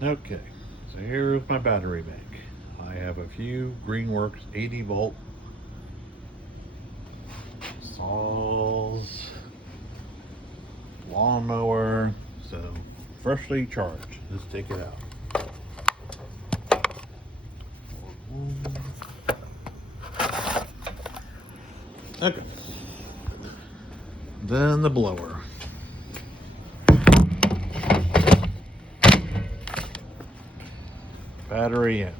Okay, so here's my battery bank. I have a few Greenworks 80-volt saws, lawnmower, so freshly charged. Let's take it out. Okay. Then the blower. Battery in.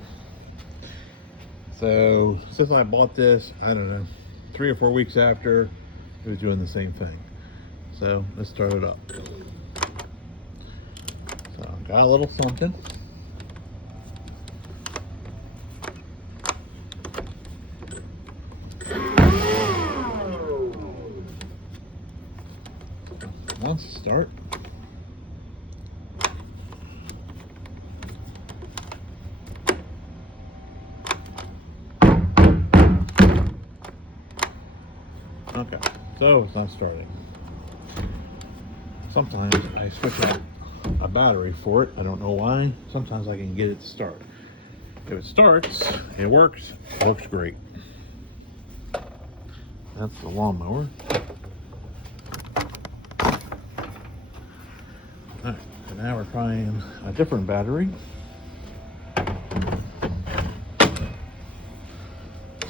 So since I bought this, I don't know, 3 or 4 weeks after, it was doing the same thing. So let's start it up. So I got a little something. Let's start. Okay, so it's not starting. Sometimes I switch out a battery for it. I don't know why. Sometimes I can get it to start. If it starts, it works great. That's the lawnmower. All right, so now we're trying a different battery.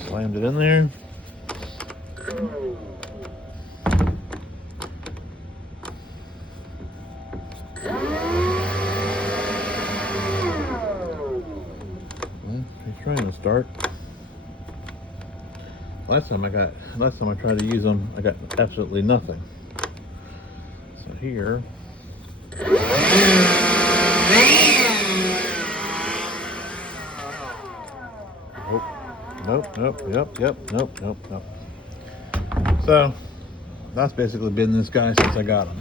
Slammed it in there. He's trying to start. Last time I tried to use them, I got absolutely nothing. So here. Nope. So that's basically been this guy since I got him.